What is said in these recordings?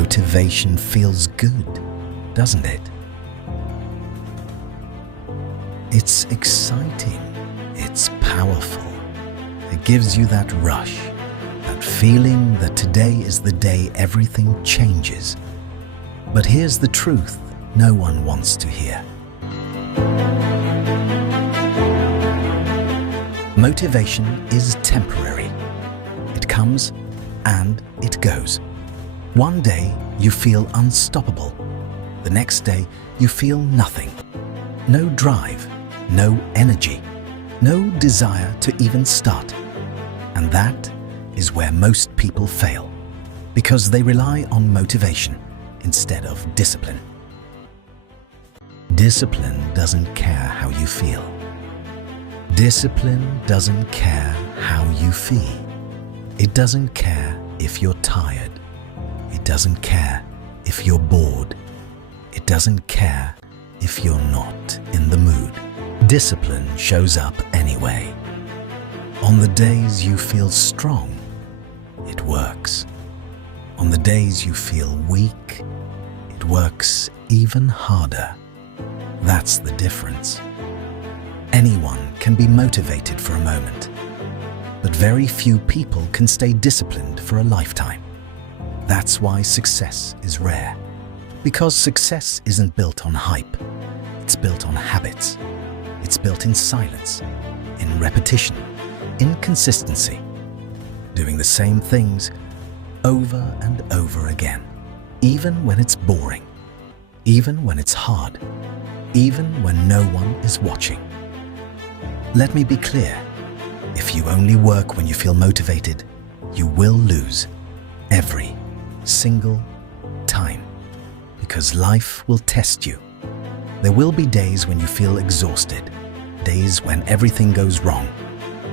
Motivation feels good, doesn't it? It's exciting, it's powerful. It gives you that rush, that feeling that today is the day everything changes. But here's the truth no one wants to hear. Motivation is temporary. It comes and it goes. One day you feel unstoppable. The next day you feel nothing. No drive, no energy, no desire to even start. And that is where most people fail, because they rely on motivation instead of discipline. Discipline doesn't care how you feel. Discipline doesn't care how you feel. It doesn't care if you're tired. It doesn't care if you're bored. It doesn't care if you're not in the mood. Discipline shows up anyway. On the days you feel strong, it works. On the days you feel weak, it works even harder. That's the difference. Anyone can be motivated for a moment, but very few people can stay disciplined for a lifetime. That's why success is rare. Because success isn't built on hype. It's built on habits. It's built in silence, in repetition, in consistency. Doing the same things over and over again, even when it's boring, even when it's hard, even when no one is watching. Let me be clear. If you only work when you feel motivated, you will lose every single time, because life will test you. There will be days when you feel exhausted, days when everything goes wrong,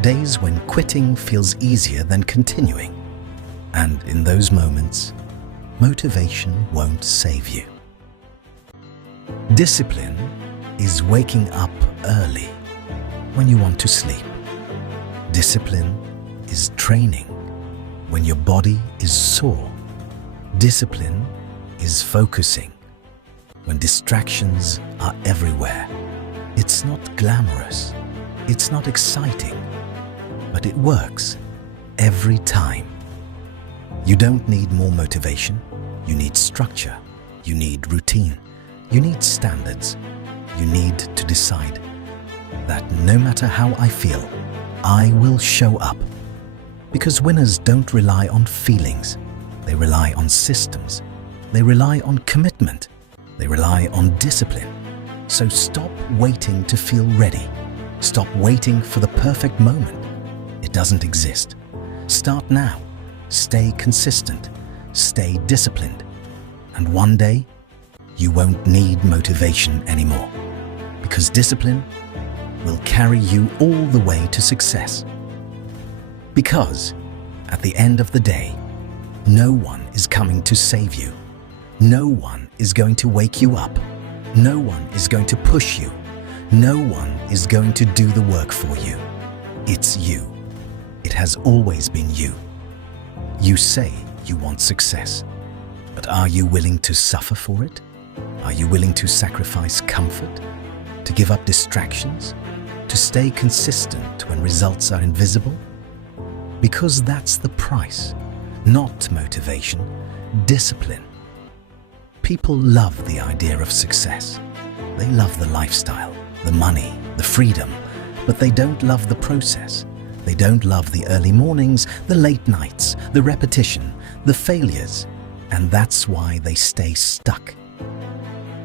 days when quitting feels easier than continuing. And in those moments, motivation won't save you. Discipline is waking up early when you want to sleep. Discipline is training when your body is sore. Discipline is focusing when distractions are everywhere. It's not glamorous, it's not exciting, but it works every time. You don't need more motivation, you need structure, you need routine, you need standards. You need to decide that no matter how I feel, I will show up. Because winners don't rely on feelings, they rely on systems, they rely on commitment, they rely on discipline. So stop waiting to feel ready. Stop waiting for the perfect moment. It doesn't exist. Start now. Stay consistent. Stay disciplined. And one day, you won't need motivation anymore, because discipline will carry you all the way to success. Because at the end of the day, no one is coming to save you. No one is going to wake you up. No one is going to push you. No one is going to do the work for you. It's you. It has always been you. You say you want success, but are you willing to suffer for it? Are you willing to sacrifice comfort, to give up distractions, to stay consistent when results are invisible? Because that's the price, not motivation, discipline. People love the idea of success. They love the lifestyle, the money, the freedom, but they don't love the process. They don't love the early mornings, the late nights, the repetition, the failures, and that's why they stay stuck.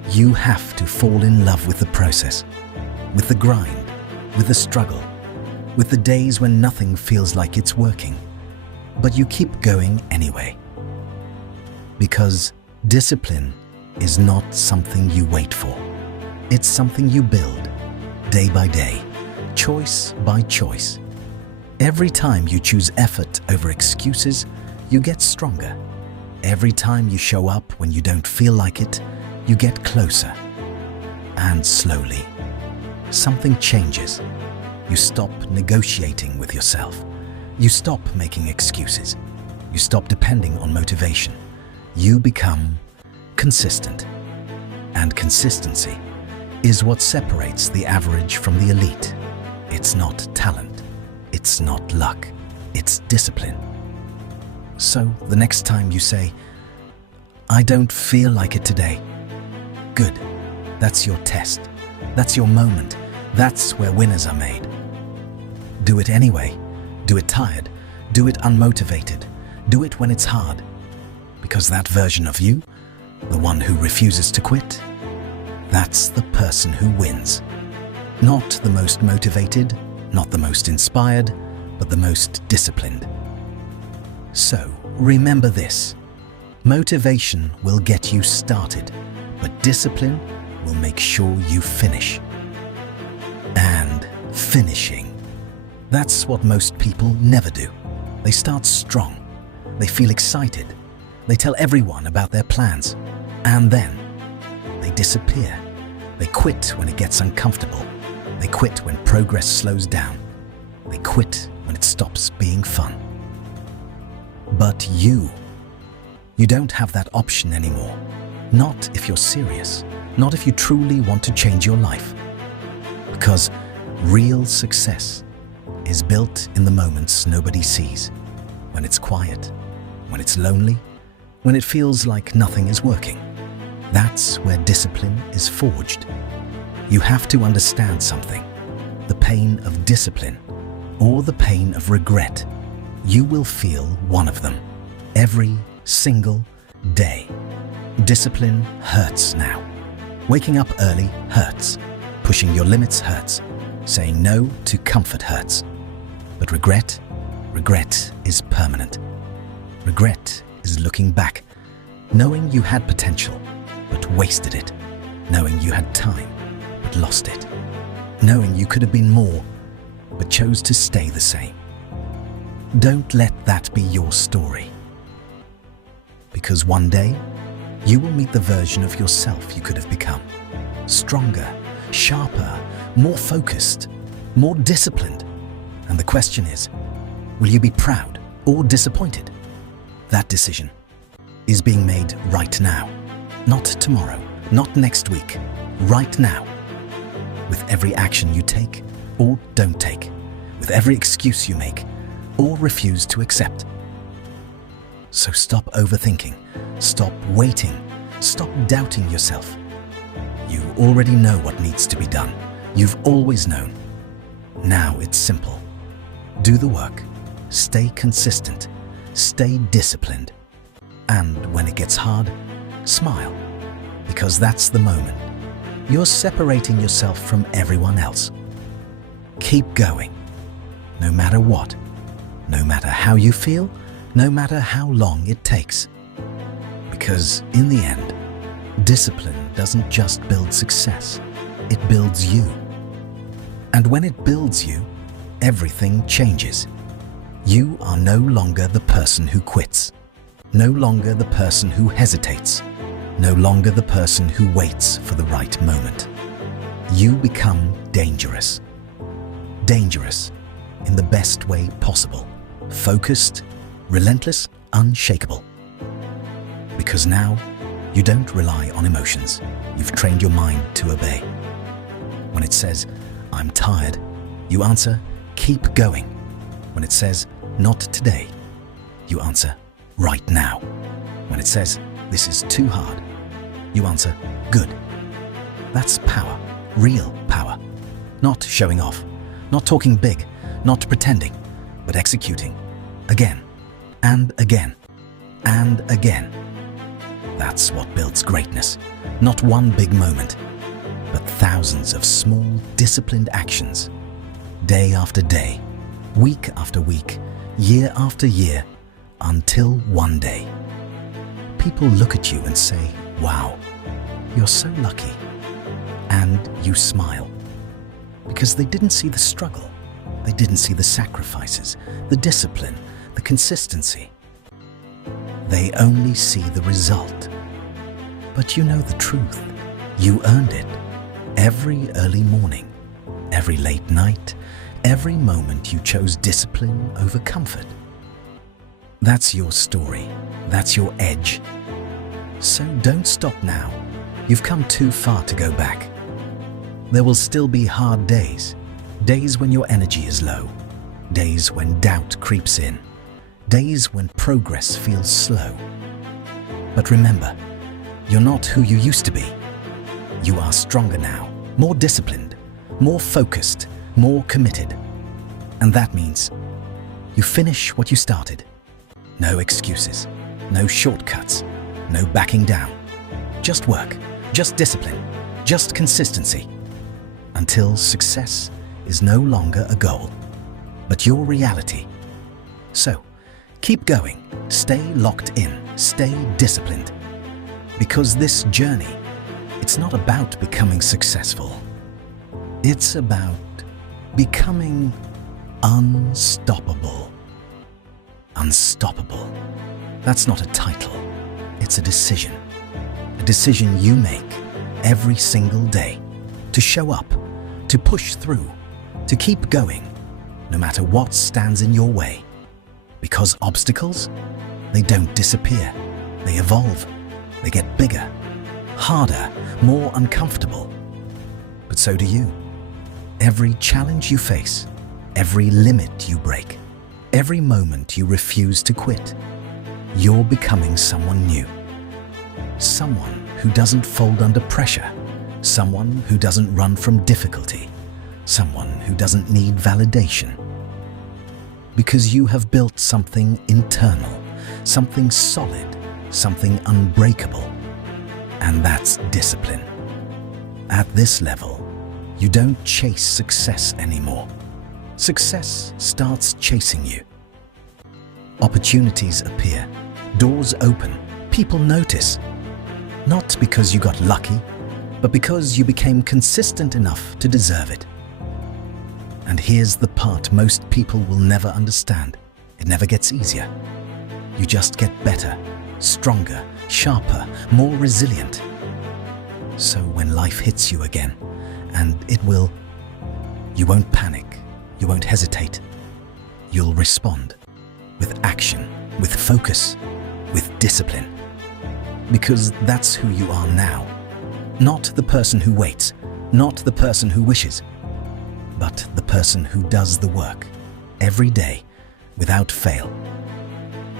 You have to fall in love with the process, with the grind, with the struggle, with the days when nothing feels like it's working, but you keep going anyway. Because discipline is not something you wait for. It's something you build, day by day, choice by choice. Every time you choose effort over excuses, you get stronger. Every time you show up when you don't feel like it, you get closer. And slowly, something changes. You stop negotiating with yourself. You stop making excuses. You stop depending on motivation. you become consistent. And consistency is what separates the average from the elite. It's not talent, it's not luck, it's discipline. So the next time you say, "I don't feel like it today," good. That's your test. That's your moment. That's where winners are made. Do it anyway. Do it tired. Do it unmotivated. Do it when it's hard. Because that version of you, the one who refuses to quit, that's the person who wins. Not the most motivated, not the most inspired, but the most disciplined. So remember this. Motivation will get you started, but discipline will make sure you finish. And finishing. That's what most people never do. They start strong. They feel excited. They tell everyone about their plans. And then they disappear. They quit when it gets uncomfortable. They quit when progress slows down. They quit when it stops being fun. But you don't have that option anymore. Not if you're serious. Not if you truly want to change your life. Because real success is built in the moments nobody sees. When it's quiet, when it's lonely, when it feels like nothing is working. That's where discipline is forged. You have to understand something. The pain of discipline or the pain of regret. You will feel one of them every single day. Discipline hurts now. Waking up early hurts. Pushing your limits hurts. Saying no to comfort hurts. But regret is permanent. Regret is looking back, knowing you had potential, but wasted it. Knowing you had time, but lost it. Knowing you could have been more, but chose to stay the same. Don't let that be your story. Because one day, you will meet the version of yourself you could have become. Stronger, sharper, more focused, more disciplined. And the question is, will you be proud or disappointed? That decision is being made right now. Not tomorrow, not next week, right now. With every action you take or don't take. With every excuse you make or refuse to accept. So stop overthinking, stop waiting, stop doubting yourself. You already know what needs to be done. You've always known. Now it's simple. Do the work, stay consistent, stay disciplined. And when it gets hard, smile. Because that's the moment. You're separating yourself from everyone else. Keep going, no matter what, no matter how you feel, no matter how long it takes. Because in the end, discipline doesn't just build success, it builds you. And when it builds you, everything changes. You are no longer the person who quits, no longer the person who hesitates, no longer the person who waits for the right moment. You become dangerous. Dangerous in the best way possible. Focused, relentless, unshakable. Because now, you don't rely on emotions. You've trained your mind to obey. When it says, "I'm tired," you answer, "Keep going." When it says, "Not today," you answer, "Right now." When it says, "This is too hard," you answer, "Good." That's power, real power. Not showing off, not talking big, not pretending, but executing. Again, and again, and again. That's what builds greatness. Not one big moment, but thousands of small, disciplined actions. Day after day, week after week, year after year, until one day, people look at you and say, "Wow, you're so lucky." And you smile. Because they didn't see the struggle. They didn't see the sacrifices, the discipline, the consistency. They only see the result. But you know the truth. You earned it. Every early morning, every late night, every moment you chose discipline over comfort. That's your story. That's your edge. So don't stop now. You've come too far to go back. There will still be hard days, days when your energy is low, days when doubt creeps in, days when progress feels slow. But remember, you're not who you used to be. You are stronger now, more disciplined, more focused, more committed. And that means you finish what you started. No excuses, no shortcuts, no backing down. Just work, just discipline, just consistency. Until success is no longer a goal, but your reality. So, keep going, stay locked in, stay disciplined. Because this journey, it's not about becoming successful. It's about becoming unstoppable. Unstoppable. That's not a title, it's a decision. A decision you make every single day to show up, to push through, to keep going, no matter what stands in your way. Because obstacles, they don't disappear, they evolve, they get bigger, harder, more uncomfortable. But so do you. Every challenge you face, every limit you break, every moment you refuse to quit, you're becoming someone new. Someone who doesn't fold under pressure, someone who doesn't run from difficulty, someone who doesn't need validation. Because you have built something internal, something solid, something unbreakable. And that's discipline. At this level, you don't chase success anymore. Success starts chasing you. Opportunities appear, doors open, people notice. Not because you got lucky, but because you became consistent enough to deserve it. And here's the part most people will never understand. It never gets easier. You just get better, stronger, sharper, more resilient. So when life hits you again, and it will, you won't panic, you won't hesitate. You'll respond with action, with focus, with discipline. Because that's who you are now. Not the person who waits, not the person who wishes, but the person who does the work every day without fail.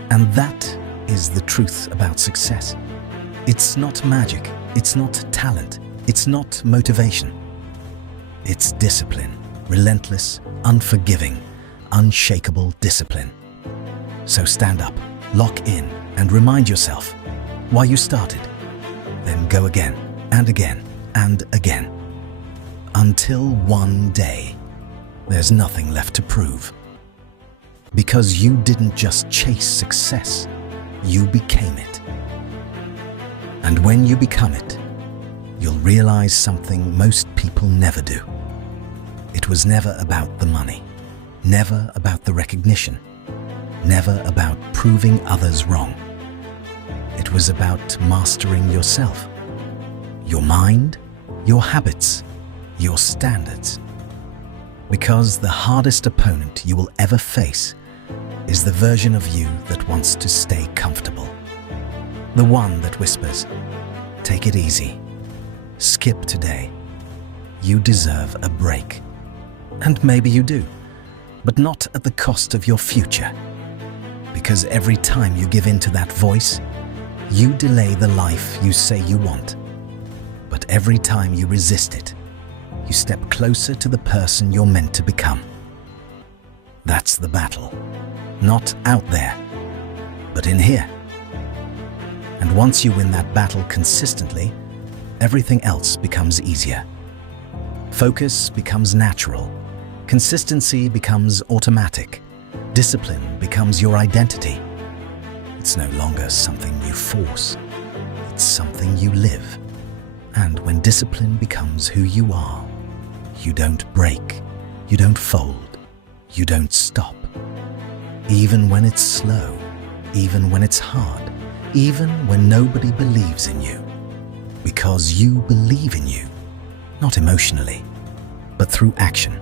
And that is the truth about success. It's not magic, it's not talent, it's not motivation. It's discipline, relentless, unforgiving, unshakable discipline. So stand up, lock in, and remind yourself why you started. Then go again, and again, and again. Until one day, there's nothing left to prove. Because you didn't just chase success, you became it. And when you become it, you'll realize something most people never do. It was never about the money, never about the recognition, never about proving others wrong. It was about mastering yourself, your mind, your habits, your standards. Because the hardest opponent you will ever face is the version of you that wants to stay comfortable. The one that whispers, "Take it easy. Skip today. You deserve a break." And maybe you do, but not at the cost of your future. Because every time you give in to that voice, you delay the life you say you want. But every time you resist it, you step closer to the person you're meant to become. That's the battle. Not out there, but in here. And once you win that battle consistently, everything else becomes easier. Focus becomes natural. Consistency becomes automatic. Discipline becomes your identity. It's no longer something you force. It's something you live. And when discipline becomes who you are, you don't break, you don't fold, you don't stop. Even when it's slow, even when it's hard, even when nobody believes in you. Because you believe in you, not emotionally, but through action.